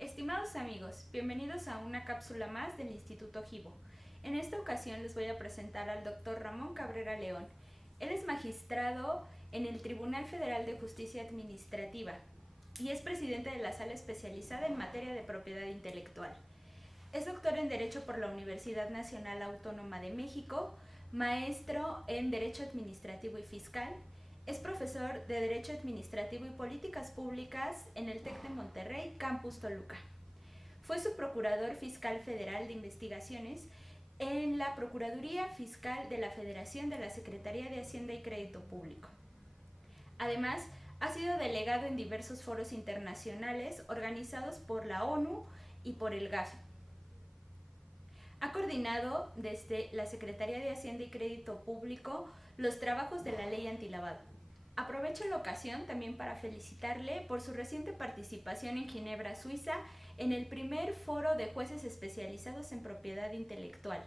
Estimados amigos, bienvenidos a una cápsula más del Instituto Gibo. En esta ocasión les voy a presentar al Dr. Ramón Cabrera León. Él es magistrado en el Tribunal Federal de Justicia Administrativa y es presidente de la Sala Especializada en Materia de Propiedad Intelectual. Es doctor en Derecho por la Universidad Nacional Autónoma de México, maestro en Derecho Administrativo y Fiscal. Es profesor de Derecho Administrativo y Políticas Públicas en el TEC de Monterrey, Campus Toluca. Fue subprocurador fiscal federal de investigaciones en la Procuraduría Fiscal de la Federación de la Secretaría de Hacienda y Crédito Público. Además, ha sido delegado en diversos foros internacionales organizados por la ONU y por el GAFI. Ha coordinado desde la Secretaría de Hacienda y Crédito Público los trabajos de la ley antilavado. Aprovecho la ocasión también para felicitarle por su reciente participación en Ginebra, Suiza, en el primer foro de jueces especializados en propiedad intelectual.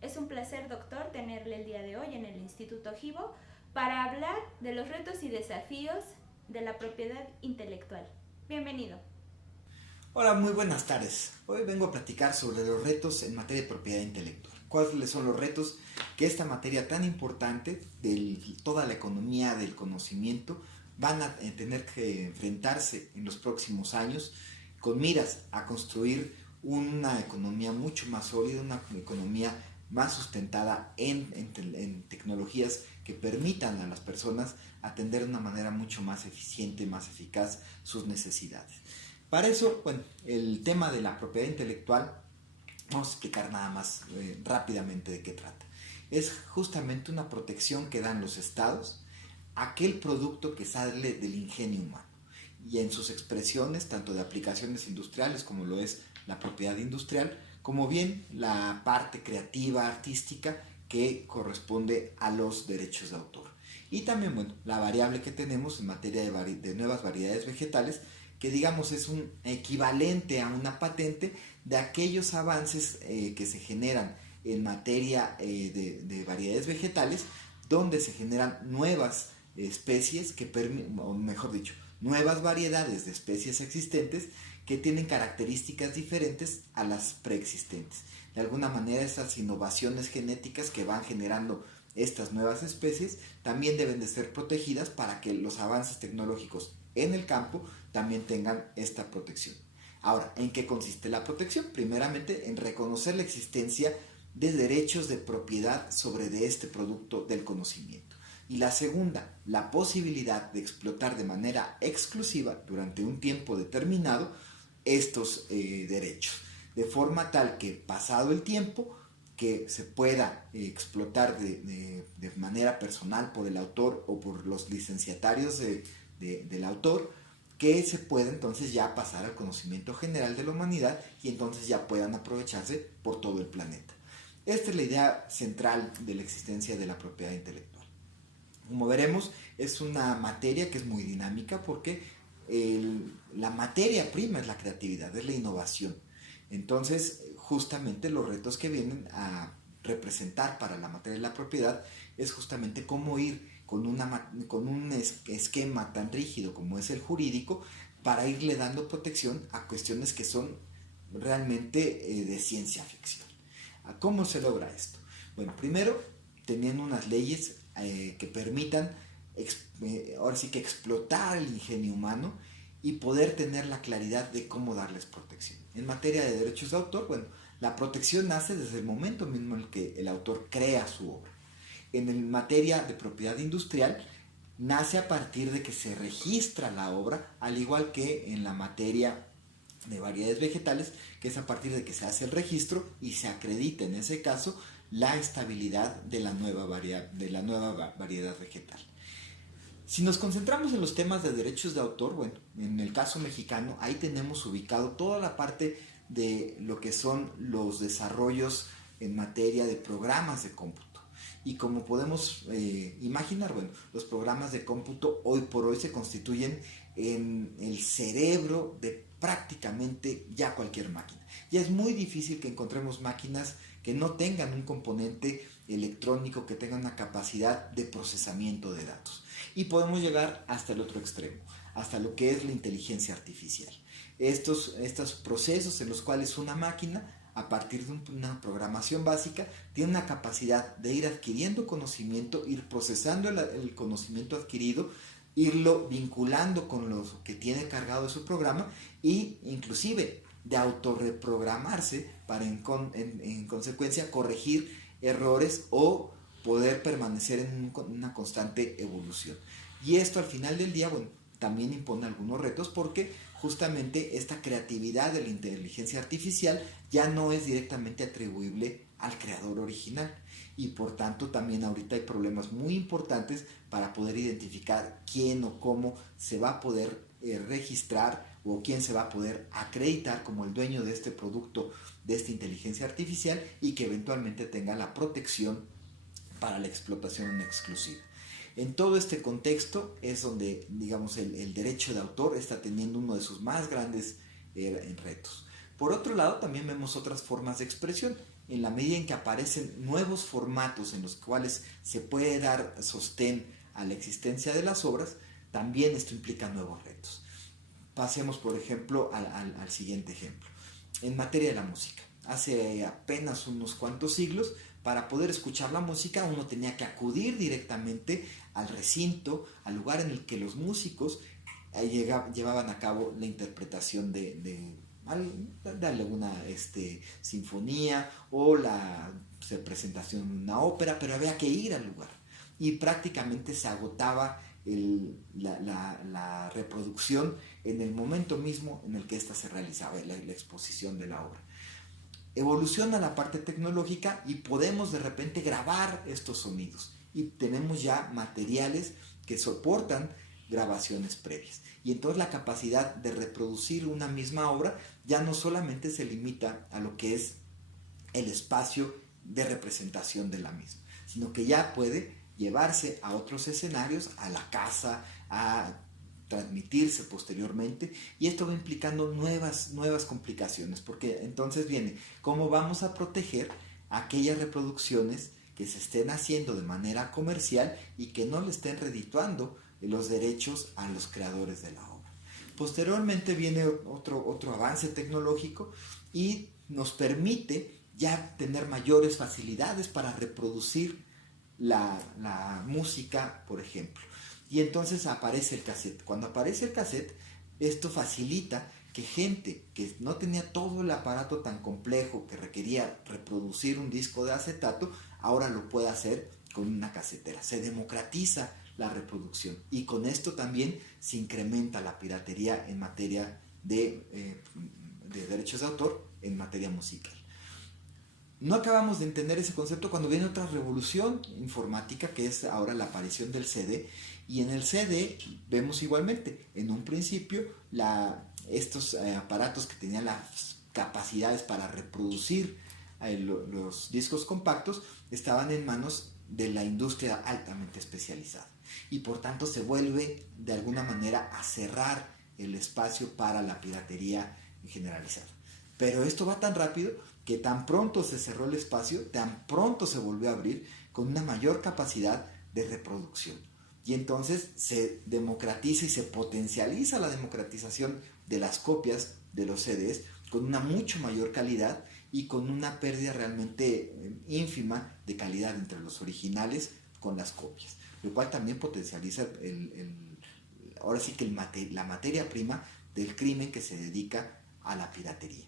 Es un placer, doctor, tenerle el día de hoy en el Instituto Gibo para hablar de los retos y desafíos de la propiedad intelectual. Bienvenido. Hola, muy buenas tardes. Hoy vengo a platicar sobre los retos en materia de propiedad intelectual. ¿Cuáles son los retos que esta materia tan importante de toda la economía del conocimiento van a tener que enfrentarse en los próximos años con miras a construir una economía mucho más sólida, una economía más sustentada en tecnologías que permitan a las personas atender de una manera mucho más eficiente, más eficaz sus necesidades? Para eso, bueno, el tema de la propiedad intelectual, vamos a explicar nada más rápidamente de qué trata. Es justamente una protección que dan los estados a aquel producto que sale del ingenio humano y en sus expresiones, tanto de aplicaciones industriales como lo es la propiedad industrial, como bien la parte creativa, artística, que corresponde a los derechos de autor. Y también, bueno, la variable que tenemos en materia de nuevas variedades vegetales, que digamos es un equivalente a una patente de aquellos avances que se generan en materia de variedades vegetales, donde se generan nuevas especies, o mejor dicho, nuevas variedades de especies existentes que tienen características diferentes a las preexistentes. De alguna manera, estas innovaciones genéticas que van generando estas nuevas especies también deben de ser protegidas para que los avances tecnológicos en el campo también tengan esta protección. Ahora, ¿en qué consiste la protección? Primeramente, en reconocer la existencia de derechos de propiedad sobre de este producto del conocimiento. Y la segunda, la posibilidad de explotar de manera exclusiva durante un tiempo determinado estos derechos, de forma tal que pasado el tiempo que se pueda explotar de manera personal por el autor o por los licenciatarios del autor, que se pueda entonces ya pasar al conocimiento general de la humanidad y entonces ya puedan aprovecharse por todo el planeta. Esta es la idea central de la existencia de la propiedad intelectual. Como veremos, es una materia que es muy dinámica porque la materia prima es la creatividad, es la innovación. Entonces, justamente los retos que vienen a representar para la materia de la propiedad es justamente cómo ir con un esquema tan rígido como es el jurídico para irle dando protección a cuestiones que son realmente de ciencia ficción. ¿Cómo se logra esto? Bueno, primero, teniendo unas leyes que permitan ahora sí que explotar el ingenio humano y poder tener la claridad de cómo darles protección. En materia de derechos de autor, bueno, la protección nace desde el momento mismo en el que el autor crea su obra. En materia de propiedad industrial, nace a partir de que se registra la obra, al igual que en la materia de variedades vegetales, que es a partir de que se hace el registro y se acredita en ese caso la estabilidad de la nueva variedad vegetal. Si nos concentramos en los temas de derechos de autor, bueno, en el caso mexicano, ahí tenemos ubicado toda la parte de lo que son los desarrollos en materia de programas de cómputo. Y como podemos imaginar, bueno, los programas de cómputo hoy por hoy se constituyen en el cerebro de prácticamente ya cualquier máquina. Ya es muy difícil que encontremos máquinas que no tengan un componente electrónico, que tengan una capacidad de procesamiento de datos. Y podemos llegar hasta el otro extremo, hasta lo que es la inteligencia artificial. Estos procesos en los cuales una máquina, a partir de una programación básica, tiene una capacidad de ir adquiriendo conocimiento, ir procesando el conocimiento adquirido, irlo vinculando con lo que tiene cargado su programa e inclusive de autorreprogramarse para en consecuencia corregir errores o poder permanecer en una constante evolución. Y esto al final del día, bueno, también impone algunos retos porque justamente esta creatividad de la inteligencia artificial ya no es directamente atribuible al creador original y por tanto también ahorita hay problemas muy importantes para poder identificar quién o cómo se va a poder registrar o quién se va a poder acreditar como el dueño de este producto, de esta inteligencia artificial y que eventualmente tenga la protección para la explotación en exclusiva. En todo este contexto es donde, digamos, el derecho de autor está teniendo uno de sus más grandes retos. Por otro lado, también vemos otras formas de expresión. En la medida en que aparecen nuevos formatos en los cuales se puede dar sostén a la existencia de las obras, también esto implica nuevos retos. Pasemos, por ejemplo, al siguiente ejemplo. En materia de la música, hace apenas unos cuantos siglos, para poder escuchar la música uno tenía que acudir directamente al recinto, al lugar en el que los músicos llevaban a cabo la interpretación de alguna sinfonía o la presentación de una ópera, pero había que ir al lugar y prácticamente se agotaba la reproducción en el momento mismo en el que ésta se realizaba, la exposición de la obra. Evoluciona la parte tecnológica y podemos de repente grabar estos sonidos y tenemos ya materiales que soportan grabaciones previas y entonces la capacidad de reproducir una misma obra ya no solamente se limita a lo que es el espacio de representación de la misma, sino que ya puede llevarse a otros escenarios, a la casa, a transmitirse posteriormente y esto va implicando nuevas complicaciones porque entonces viene cómo vamos a proteger aquellas reproducciones que se estén haciendo de manera comercial y que no le estén redituando los derechos a los creadores de la obra. Posteriormente viene otro avance tecnológico y nos permite ya tener mayores facilidades para reproducir la música, por ejemplo. Y entonces aparece el cassette. Cuando aparece el cassette, esto facilita que gente que no tenía todo el aparato tan complejo que requería reproducir un disco de acetato, ahora lo puede hacer con una casetera. Se democratiza la reproducción y con esto también se incrementa la piratería en materia de derechos de autor en materia musical. No acabamos de entender ese concepto cuando viene otra revolución informática que es ahora la aparición del CD y en el CD vemos igualmente en un principio estos aparatos que tenían las capacidades para reproducir los discos compactos estaban en manos de la industria altamente especializada y por tanto se vuelve de alguna manera a cerrar el espacio para la piratería generalizada. Pero esto va tan rápido que tan pronto se cerró el espacio, tan pronto se volvió a abrir con una mayor capacidad de reproducción. Y entonces se democratiza y se potencializa la democratización de las copias de los CDs con una mucho mayor calidad y con una pérdida realmente ínfima de calidad entre los originales con las copias, lo cual también potencializa ahora sí que la materia prima del crimen que se dedica a la piratería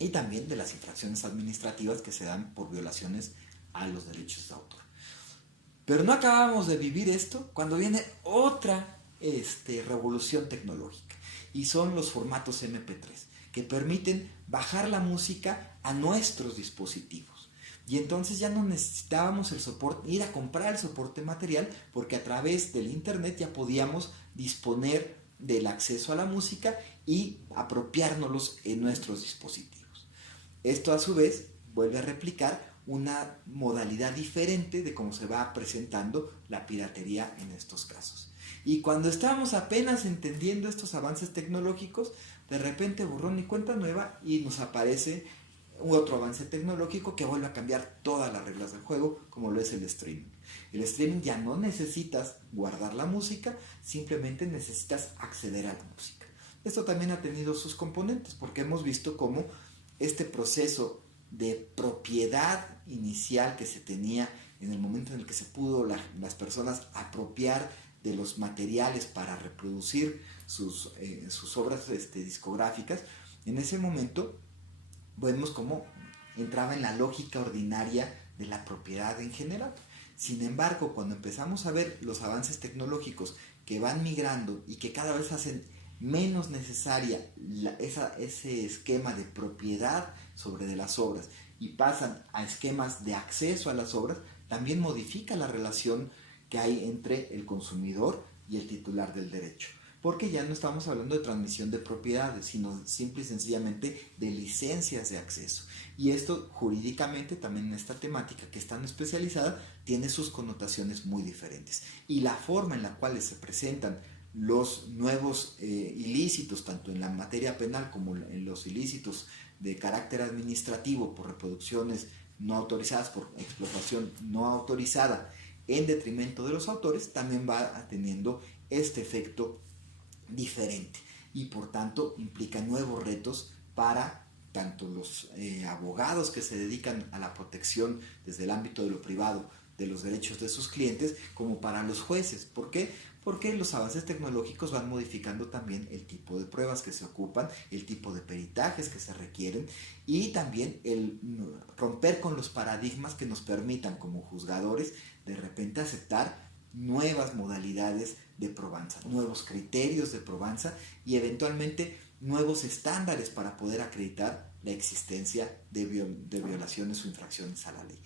y también de las infracciones administrativas que se dan por violaciones a los derechos de autor. Pero no acabamos de vivir esto cuando viene otra revolución tecnológica y son los formatos MP3 que permiten bajar la música a nuestros dispositivos y entonces ya no necesitábamos el soporte, ir a comprar el soporte material porque a través del internet ya podíamos disponer del acceso a la música y apropiárnoslos en nuestros dispositivos. Esto a su vez vuelve a replicar una modalidad diferente de cómo se va presentando la piratería en estos casos. Y cuando estamos apenas entendiendo estos avances tecnológicos, de repente borrón y cuenta nueva y nos aparece otro avance tecnológico que vuelve a cambiar todas las reglas del juego, como lo es el streaming. El streaming ya no necesitas guardar la música, simplemente necesitas acceder a la música. Esto también ha tenido sus componentes, porque hemos visto cómo este proceso de propiedad inicial que se tenía en el momento en el que se pudo las personas apropiar de los materiales para reproducir sus obras discográficas, en ese momento vemos cómo entraba en la lógica ordinaria de la propiedad en general. Sin embargo, cuando empezamos a ver los avances tecnológicos que van migrando y que cada vez hacen menos necesaria ese esquema de propiedad sobre de las obras y pasan a esquemas de acceso a las obras, también modifica la relación que hay entre el consumidor y el titular del derecho. Porque ya no estamos hablando de transmisión de propiedades, sino simple y sencillamente de licencias de acceso. Y esto jurídicamente, también en esta temática que es tan especializada, tiene sus connotaciones muy diferentes. Y la forma en la cual se presentan los nuevos ilícitos, tanto en la materia penal como en los ilícitos de carácter administrativo por reproducciones no autorizadas, por explotación no autorizada, en detrimento de los autores, también va teniendo este efecto diferente y por tanto implica nuevos retos para tanto los abogados que se dedican a la protección desde el ámbito de lo privado de los derechos de sus clientes, como para los jueces. ¿Por qué? Porque los avances tecnológicos van modificando también el tipo de pruebas que se ocupan, el tipo de peritajes que se requieren y también el romper con los paradigmas que nos permitan como juzgadores de repente aceptar nuevas modalidades de probanza, nuevos criterios de probanza y eventualmente nuevos estándares para poder acreditar la existencia de violaciones o infracciones a la ley.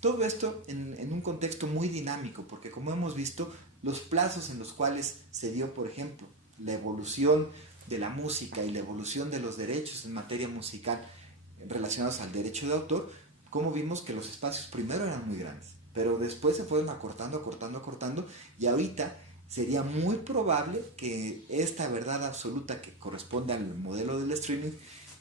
Todo esto en un contexto muy dinámico, porque como hemos visto, los plazos en los cuales se dio, por ejemplo, la evolución de la música y la evolución de los derechos en materia musical relacionados al derecho de autor, como vimos que los espacios primero eran muy grandes, pero después se fueron acortando, y ahorita sería muy probable que esta verdad absoluta que corresponde al modelo del streaming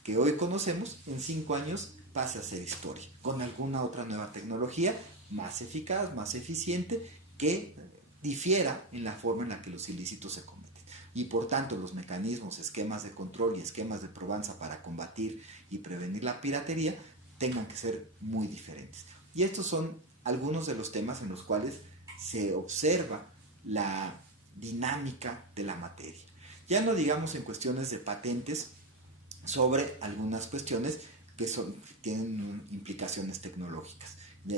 que hoy conocemos, en 5 años pase a ser historia, con alguna otra nueva tecnología más eficaz, más eficiente, que difiera en la forma en la que los ilícitos se cometen. Y por tanto los mecanismos, esquemas de control y esquemas de probanza para combatir y prevenir la piratería tengan que ser muy diferentes. Y estos son algunos de los temas en los cuales se observa la dinámica de la materia. Ya no digamos en cuestiones de patentes sobre algunas cuestiones que tienen implicaciones tecnológicas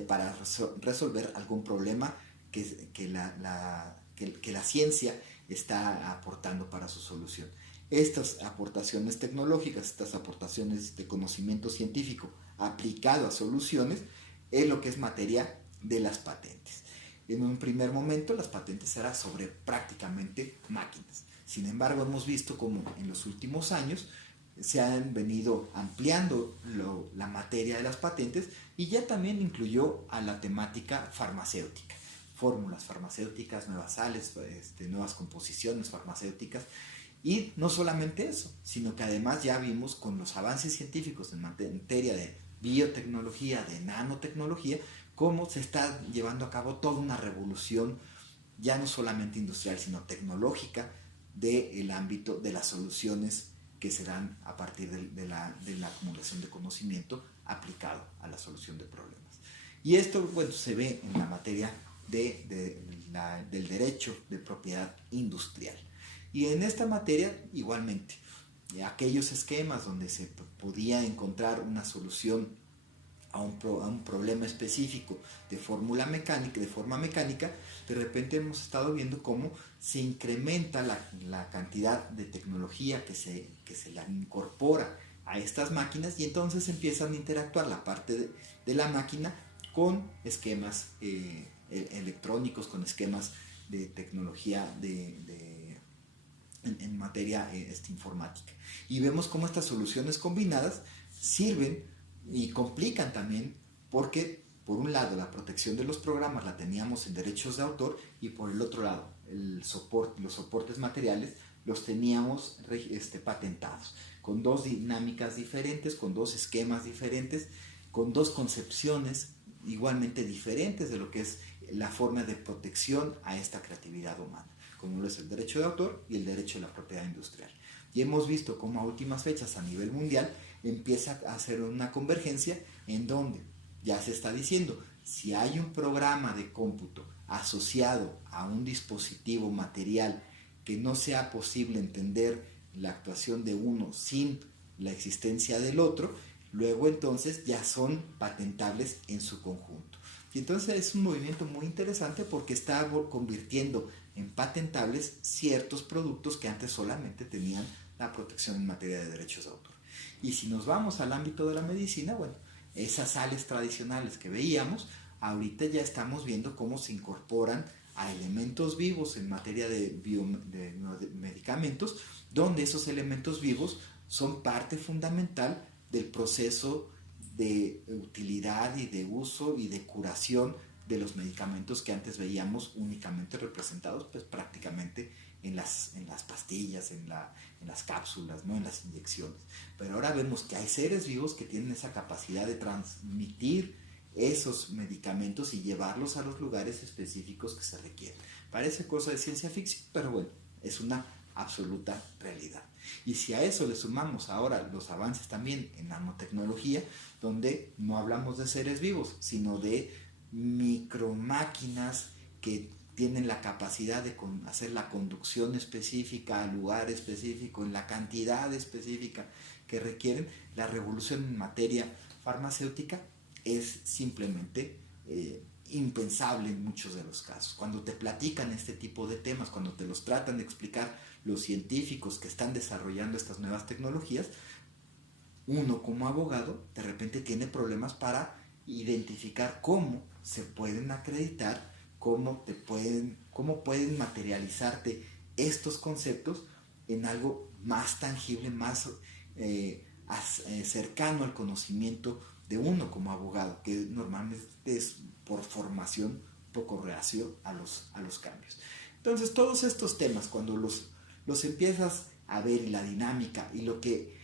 para resolver algún problema que la ciencia está aportando para su solución. Estas aportaciones tecnológicas, estas aportaciones de conocimiento científico aplicado a soluciones, es lo que es materia de las patentes. En un primer momento las patentes eran sobre prácticamente máquinas. Sin embargo, hemos visto cómo en los últimos años se han venido ampliando la materia de las patentes y ya también incluyó a la temática farmacéutica. Fórmulas farmacéuticas, nuevas sales, nuevas composiciones farmacéuticas. Y no solamente eso, sino que además ya vimos con los avances científicos en materia de biotecnología, de nanotecnología, cómo se está llevando a cabo toda una revolución, ya no solamente industrial, sino tecnológica, del ámbito de las soluciones que se dan a partir de la acumulación de conocimiento aplicado a la solución de problemas. Y esto, bueno, se ve en la materia del derecho de propiedad industrial. Y en esta materia, igualmente, aquellos esquemas donde se podía encontrar una solución a un problema específico de forma mecánica, de repente hemos estado viendo cómo se incrementa la cantidad de tecnología que se la incorpora a estas máquinas y entonces empiezan a interactuar la parte de la máquina con esquemas electrónicos, con esquemas de tecnología en materia informática. Y vemos cómo estas soluciones combinadas sirven y complican también porque, por un lado, la protección de los programas la teníamos en derechos de autor y por el otro lado, los soportes materiales los teníamos patentados, con dos dinámicas diferentes, con dos esquemas diferentes, con dos concepciones igualmente diferentes de lo que es la forma de protección a esta creatividad humana, como lo es el derecho de autor y el derecho de la propiedad industrial. Y hemos visto cómo a últimas fechas a nivel mundial empieza a hacer una convergencia en donde ya se está diciendo, si hay un programa de cómputo asociado a un dispositivo material que no sea posible entender la actuación de uno sin la existencia del otro, luego entonces ya son patentables en su conjunto. Y entonces es un movimiento muy interesante porque está convirtiendo en patentables ciertos productos que antes solamente tenían la protección en materia de derechos de autor. Y si nos vamos al ámbito de la medicina, bueno, esas sales tradicionales que veíamos, ahorita ya estamos viendo cómo se incorporan a elementos vivos en materia de medicamentos, donde esos elementos vivos son parte fundamental del proceso de utilidad y de uso y de curación de los medicamentos que antes veíamos únicamente representados pues prácticamente en las pastillas, en las cápsulas, ¿no? En las inyecciones. Pero ahora vemos que hay seres vivos que tienen esa capacidad de transmitir esos medicamentos y llevarlos a los lugares específicos que se requieren. Parece cosa de ciencia ficción, pero bueno, es una absoluta realidad. Y si a eso le sumamos ahora los avances también en nanotecnología, donde no hablamos de seres vivos, sino de micromáquinas que tienen la capacidad de hacer la conducción específica al lugar específico, en la cantidad específica que requieren, la revolución en materia farmacéutica es simplemente impensable en muchos de los casos. Cuando te platican este tipo de temas, cuando te los tratan de explicar los científicos que están desarrollando estas nuevas tecnologías, uno como abogado de repente tiene problemas para identificar cómo se pueden acreditar, cómo pueden materializarte estos conceptos en algo más tangible, más cercano al conocimiento de uno como abogado, que normalmente es por formación poco reacio a los cambios. Entonces todos estos temas, cuando los empiezas a ver y la dinámica y lo que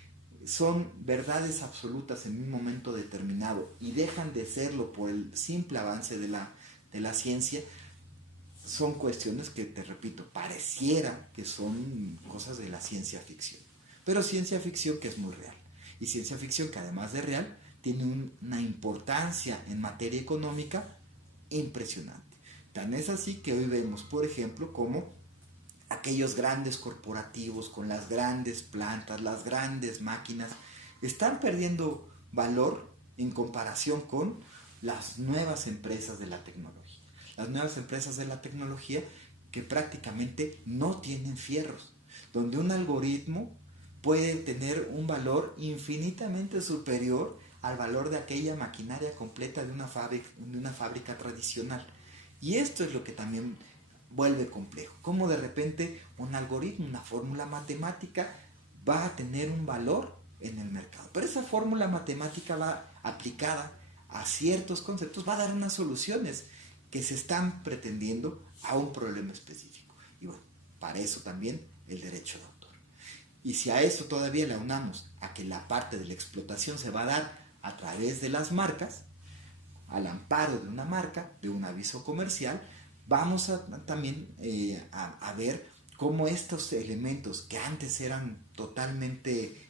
son verdades absolutas en un momento determinado y dejan de serlo por el simple avance de la ciencia, son cuestiones que, te repito, pareciera que son cosas de la ciencia ficción, pero ciencia ficción que es muy real, y ciencia ficción que además de real tiene una importancia en materia económica impresionante. Tan es así que hoy vemos, por ejemplo, cómo aquellos grandes corporativos con las grandes plantas, las grandes máquinas, están perdiendo valor en comparación con las nuevas empresas de la tecnología. Las nuevas empresas de la tecnología que prácticamente no tienen fierros, donde un algoritmo puede tener un valor infinitamente superior al valor de aquella maquinaria completa de una fábrica tradicional. Y esto es lo que también vuelve complejo. Cómo de repente un algoritmo, una fórmula matemática va a tener un valor en el mercado. Pero esa fórmula matemática va aplicada a ciertos conceptos, va a dar unas soluciones que se están pretendiendo a un problema específico. Y bueno, para eso también el derecho de autor. Y si a eso todavía le aunamos a que la parte de la explotación se va a dar a través de las marcas, al amparo de una marca, de un aviso comercial, vamos también a ver cómo estos elementos que antes eran totalmente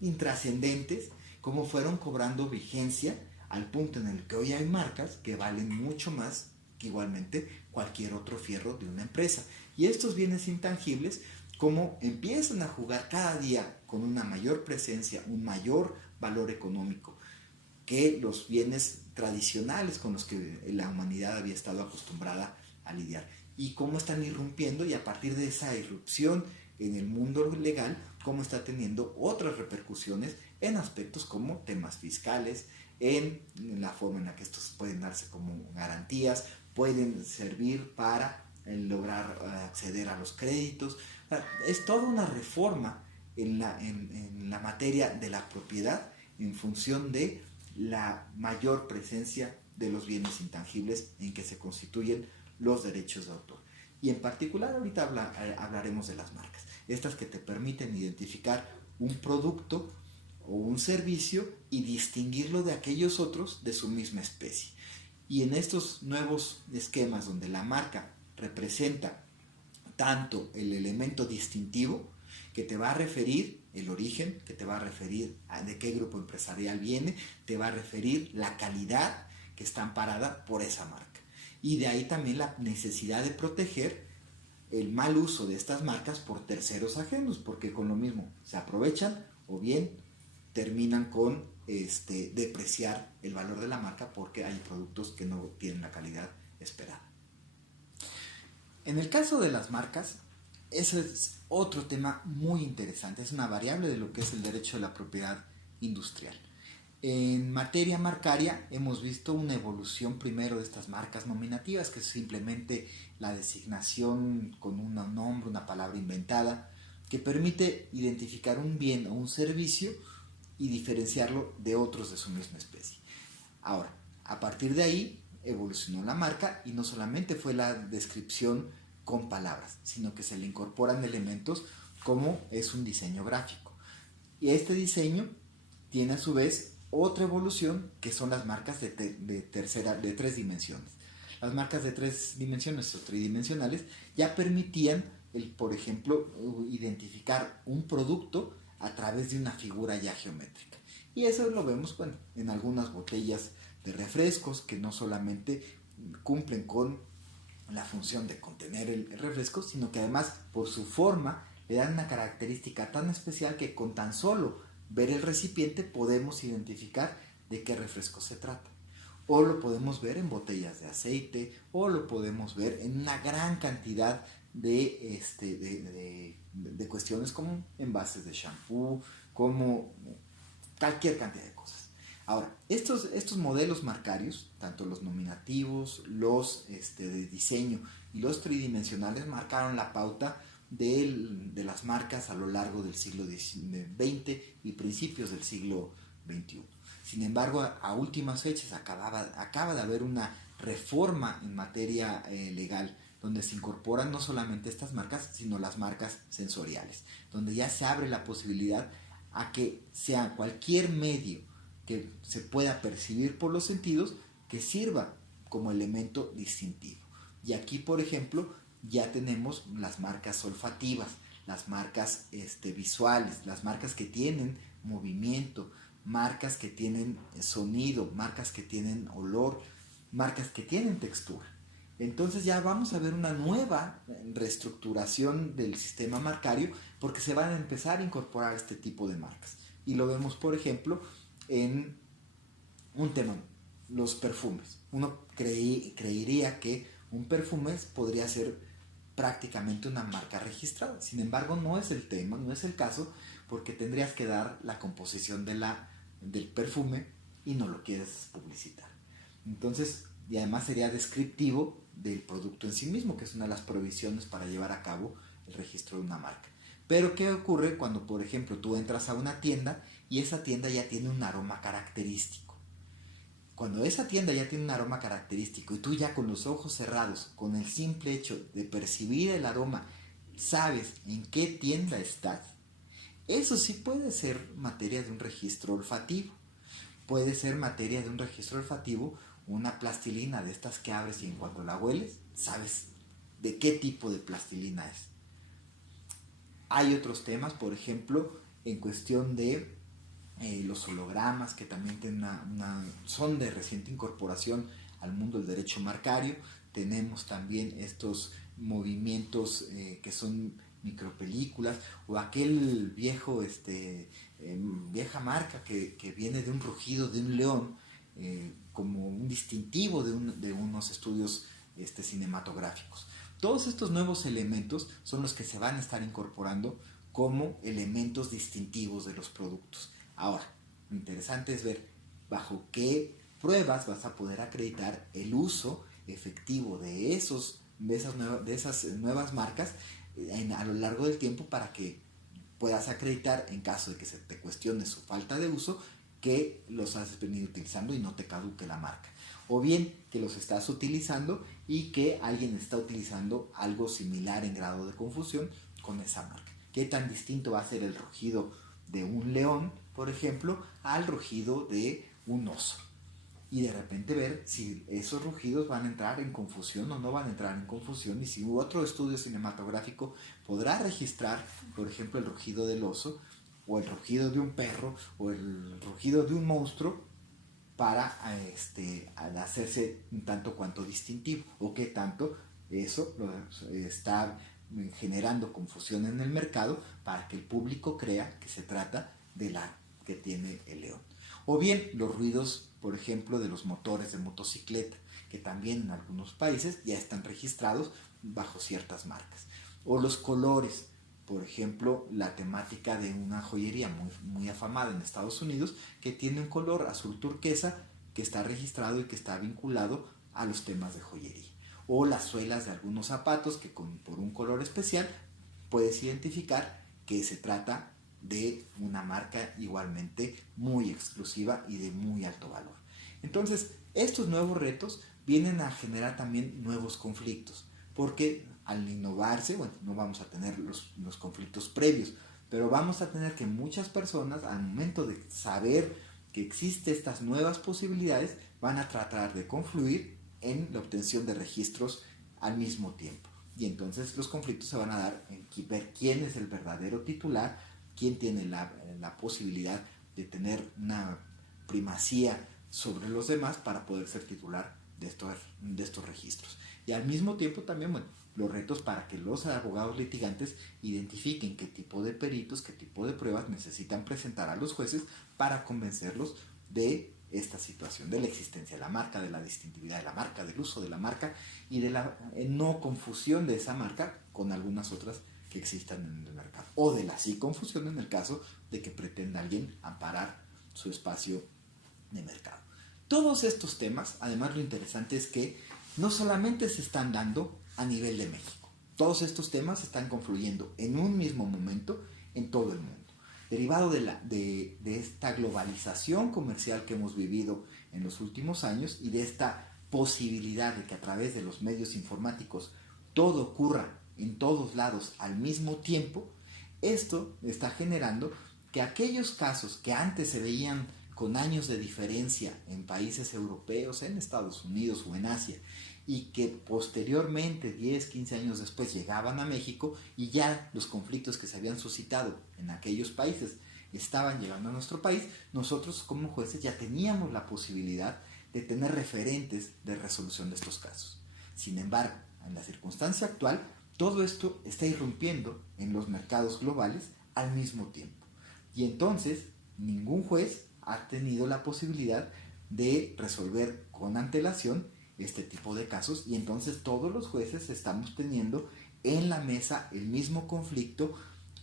intrascendentes, cómo fueron cobrando vigencia al punto en el que hoy hay marcas que valen mucho más que igualmente cualquier otro fierro de una empresa. Y estos bienes intangibles, cómo empiezan a jugar cada día con una mayor presencia, un mayor valor económico que los bienes tradicionales con los que la humanidad había estado acostumbrada a lidiar, y cómo están irrumpiendo, y a partir de esa irrupción en el mundo legal, cómo está teniendo otras repercusiones en aspectos como temas fiscales, en la forma en la que estos pueden darse como garantías, pueden servir para lograr acceder a los créditos. Es toda una reforma en la materia de la propiedad en función de la mayor presencia de los bienes intangibles en que se constituyen los derechos de autor. Y en particular ahorita hablaremos de las marcas, estas que te permiten identificar un producto o un servicio y distinguirlo de aquellos otros de su misma especie. Y en estos nuevos esquemas donde la marca representa tanto el elemento distintivo que te va a referir el origen, que te va a referir a de qué grupo empresarial viene, te va a referir la calidad que está amparada por esa marca. Y de ahí también la necesidad de proteger el mal uso de estas marcas por terceros ajenos, porque con lo mismo se aprovechan o bien terminan con depreciar el valor de la marca porque hay productos que no tienen la calidad esperada. En el caso de las marcas, ese es otro tema muy interesante, es una variable de lo que es el derecho de la propiedad industrial. En materia marcaria hemos visto una evolución primero de estas marcas nominativas, que es simplemente la designación con un nombre, una palabra inventada, que permite identificar un bien o un servicio y diferenciarlo de otros de su misma especie. Ahora, a partir de ahí evolucionó la marca y no solamente fue la descripción con palabras, sino que se le incorporan elementos como es un diseño gráfico. Y este diseño tiene a su vez otra evolución que son las marcas de tres dimensiones. Las marcas de tres dimensiones o tridimensionales ya permitían, por ejemplo, identificar un producto a través de una figura ya geométrica. Y eso lo vemos en algunas botellas de refrescos que no solamente cumplen con la función de contener el refresco, sino que además por su forma le dan una característica tan especial que con tan solo ver el recipiente podemos identificar de qué refresco se trata. O lo podemos ver en botellas de aceite, o lo podemos ver en una gran cantidad de cuestiones como envases de shampoo, como cualquier cantidad de cosas. Ahora, estos modelos marcarios, tanto los nominativos, los de diseño y los tridimensionales, marcaron la pauta de las marcas a lo largo del siglo XX y principios del siglo XXI. Sin embargo, a últimas fechas acaba de haber una reforma en materia legal donde se incorporan no solamente estas marcas, sino las marcas sensoriales, donde ya se abre la posibilidad a que sea cualquier medio que se pueda percibir por los sentidos que sirva como elemento distintivo. Y aquí, por ejemplo, ya tenemos las marcas olfativas, las marcas visuales, las marcas que tienen movimiento, marcas que tienen sonido, marcas que tienen olor, marcas que tienen textura. Entonces ya vamos a ver una nueva reestructuración del sistema marcario porque se van a empezar a incorporar este tipo de marcas. Y lo vemos, por ejemplo, en un tema, los perfumes. Uno creería que un perfume podría ser prácticamente una marca registrada. Sin embargo, no es el tema, no es el caso, porque tendrías que dar la composición del perfume y no lo quieres publicitar. Entonces, y además sería descriptivo del producto en sí mismo, que es una de las provisiones para llevar a cabo el registro de una marca. Pero, ¿qué ocurre cuando, por ejemplo, tú entras a una tienda y esa tienda ya tiene un aroma característico? Cuando esa tienda ya tiene un aroma característico y tú ya con los ojos cerrados, con el simple hecho de percibir el aroma, sabes en qué tienda estás, eso sí puede ser materia de un registro olfativo. Puede ser materia de un registro olfativo una plastilina de estas que abres y en cuanto la hueles, sabes de qué tipo de plastilina es. Hay otros temas, por ejemplo, en cuestión de los hologramas, que también son de reciente incorporación al mundo del derecho marcario. Tenemos también estos movimientos que son micropelículas, o aquel vieja marca que viene de un rugido de un león, como un distintivo de unos estudios cinematográficos. Todos estos nuevos elementos son los que se van a estar incorporando como elementos distintivos de los productos. Ahora, lo interesante es ver bajo qué pruebas vas a poder acreditar el uso efectivo de esas nuevas marcas a lo largo del tiempo, para que puedas acreditar, en caso de que se te cuestione su falta de uso, que los has venido utilizando y no te caduque la marca. O bien que los estás utilizando y que alguien está utilizando algo similar en grado de confusión con esa marca. ¿Qué tan distinto va a ser el rugido de un león, por ejemplo, al rugido de un oso. Y de repente ver si esos rugidos van a entrar en confusión o no van a entrar en confusión, y si otro estudio cinematográfico podrá registrar, por ejemplo, el rugido del oso, o el rugido de un perro, o el rugido de un monstruo, para al hacerse un tanto cuanto distintivo, o qué tanto eso está generando confusión en el mercado para que el público crea que se trata de la que tiene el león. O bien los ruidos, por ejemplo, de los motores de motocicleta, que también en algunos países ya están registrados bajo ciertas marcas. O los colores, por ejemplo, la temática de una joyería muy afamada en Estados Unidos que tiene un color azul turquesa que está registrado y que está vinculado a los temas de joyería. O las suelas de algunos zapatos que por un color especial puedes identificar que se trata de una marca igualmente muy exclusiva y de muy alto valor. Entonces, estos nuevos retos vienen a generar también nuevos conflictos, porque al innovarse, bueno, no vamos a tener los conflictos previos, pero vamos a tener que muchas personas, al momento de saber que existen estas nuevas posibilidades, van a tratar de confluir en la obtención de registros al mismo tiempo. Y entonces los conflictos se van a dar en ver quién es el verdadero titular, quién tiene la posibilidad de tener una primacía sobre los demás para poder ser titular de estos registros. Y al mismo tiempo también, bueno, los retos para que los abogados litigantes identifiquen qué tipo de peritos, qué tipo de pruebas necesitan presentar a los jueces para convencerlos de esta situación, de la existencia de la marca, de la distintividad de la marca, del uso de la marca y de la no confusión de esa marca con algunas otras que existan en el mercado, o de la sí confusión en el caso de que pretenda alguien amparar su espacio de mercado. Todos estos temas, además, lo interesante es que no solamente se están dando a nivel de México, todos estos temas están confluyendo en un mismo momento en todo el mundo, derivado de esta globalización comercial que hemos vivido en los últimos años y de esta posibilidad de que a través de los medios informáticos todo ocurra en todos lados al mismo tiempo. Esto está generando que aquellos casos que antes se veían con años de diferencia en países europeos, en Estados Unidos o en Asia, y que posteriormente, 10, 15 años después, llegaban a México y ya los conflictos que se habían suscitado en aquellos países estaban llegando a nuestro país, nosotros como jueces ya teníamos la posibilidad de tener referentes de resolución de estos casos. Sin embargo, en la circunstancia actual, todo esto está irrumpiendo en los mercados globales al mismo tiempo. Y entonces, ningún juez ha tenido la posibilidad de resolver con antelación este tipo de casos, y entonces todos los jueces estamos teniendo en la mesa el mismo conflicto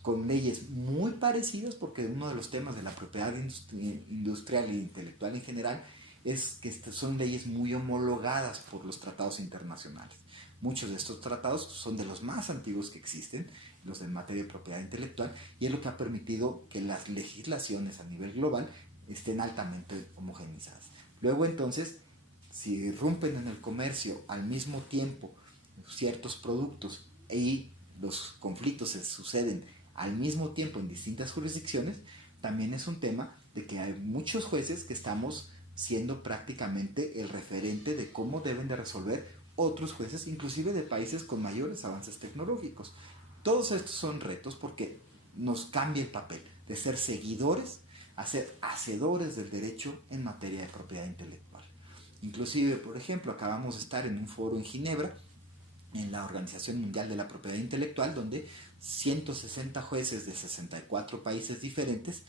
con leyes muy parecidas, porque uno de los temas de la propiedad industrial e intelectual en general es que son leyes muy homologadas por los tratados internacionales. Muchos de estos tratados son de los más antiguos que existen, los en materia de propiedad intelectual, y es lo que ha permitido que las legislaciones a nivel global estén altamente homogenizadas. Luego entonces, si irrumpen en el comercio al mismo tiempo ciertos productos y los conflictos se suceden al mismo tiempo en distintas jurisdicciones, también es un tema de que hay muchos jueces que estamos siendo prácticamente el referente de cómo deben de resolver otros jueces, inclusive de países con mayores avances tecnológicos. Todos estos son retos porque nos cambia el papel de ser seguidores a ser hacedores del derecho en materia de propiedad intelectual. Inclusive, por ejemplo, acabamos de estar en un foro en Ginebra, en la Organización Mundial de la Propiedad Intelectual, donde 160 jueces de 64 países diferentes,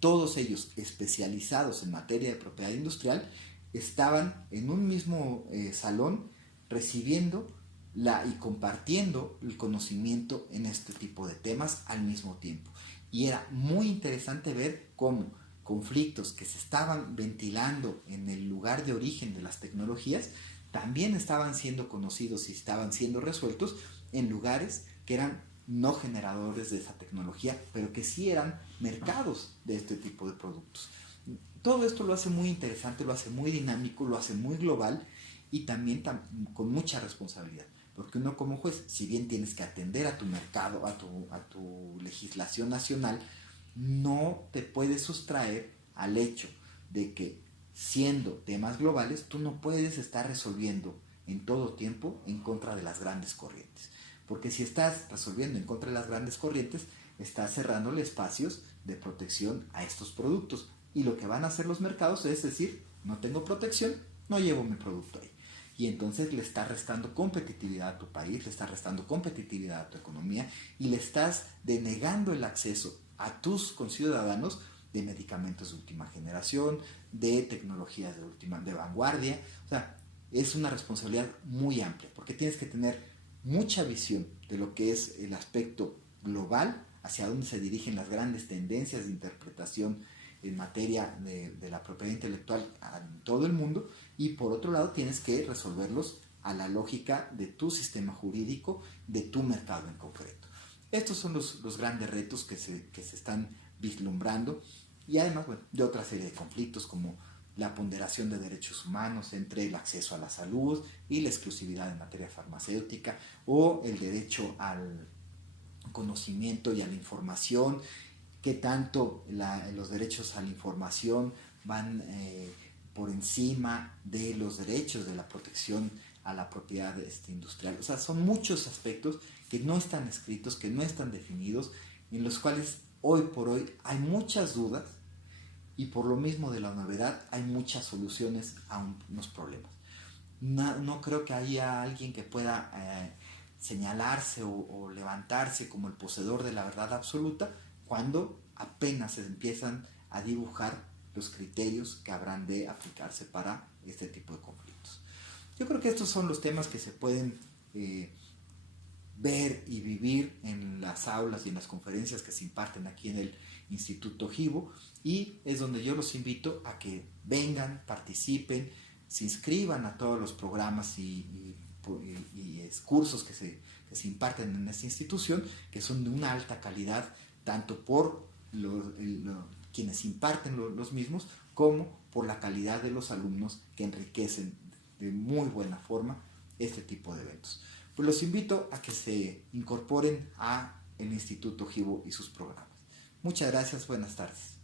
todos ellos especializados en materia de propiedad industrial, estaban en un mismo salón recibiendo y compartiendo el conocimiento en este tipo de temas al mismo tiempo. Y era muy interesante ver cómo conflictos que se estaban ventilando en el lugar de origen de las tecnologías también estaban siendo conocidos y estaban siendo resueltos en lugares que eran no generadores de esa tecnología, pero que sí eran mercados de este tipo de productos. Todo esto lo hace muy interesante, lo hace muy dinámico, lo hace muy global y también con mucha responsabilidad. Porque uno como juez, si bien tienes que atender a tu mercado, a tu legislación nacional, no te puedes sustraer al hecho de que, siendo temas globales, tú no puedes estar resolviendo en todo tiempo en contra de las grandes corrientes. Porque si estás resolviendo en contra de las grandes corrientes, estás cerrándole espacios de protección a estos productos. Y lo que van a hacer los mercados es decir, no tengo protección, no llevo mi producto ahí. Y entonces le estás restando competitividad a tu país, le estás restando competitividad a tu economía y le estás denegando el acceso a tus conciudadanos de medicamentos de última generación, de tecnologías de vanguardia. O sea, es una responsabilidad muy amplia, porque tienes que tener mucha visión de lo que es el aspecto global, hacia dónde se dirigen las grandes tendencias de interpretación en materia de la propiedad intelectual en todo el mundo, y por otro lado tienes que resolverlos a la lógica de tu sistema jurídico, de tu mercado en concreto. Estos son los grandes retos que se están vislumbrando, y además, bueno, de otra serie de conflictos como la ponderación de derechos humanos entre el acceso a la salud y la exclusividad en materia farmacéutica, o el derecho al conocimiento y a la información, que tanto los derechos a la información van por encima de los derechos de la protección a la propiedad industrial. O sea, son muchos aspectos que no están escritos, que no están definidos, en los cuales hoy por hoy hay muchas dudas, y por lo mismo de la novedad hay muchas soluciones a unos problemas. No creo que haya alguien que pueda señalarse o levantarse como el poseedor de la verdad absoluta cuando apenas se empiezan a dibujar los criterios que habrán de aplicarse para este tipo de conflictos. Yo creo que estos son los temas que se pueden ver y vivir en las aulas y en las conferencias que se imparten aquí en el Instituto Jibo, y es donde yo los invito a que vengan, participen, se inscriban a todos los programas y cursos que se imparten en esta institución, que son de una alta calidad, tanto por quienes imparten los mismos, como por la calidad de los alumnos que enriquecen de muy buena forma este tipo de eventos. Pues los invito a que se incorporen a el Instituto Jibo y sus programas. Muchas gracias, buenas tardes.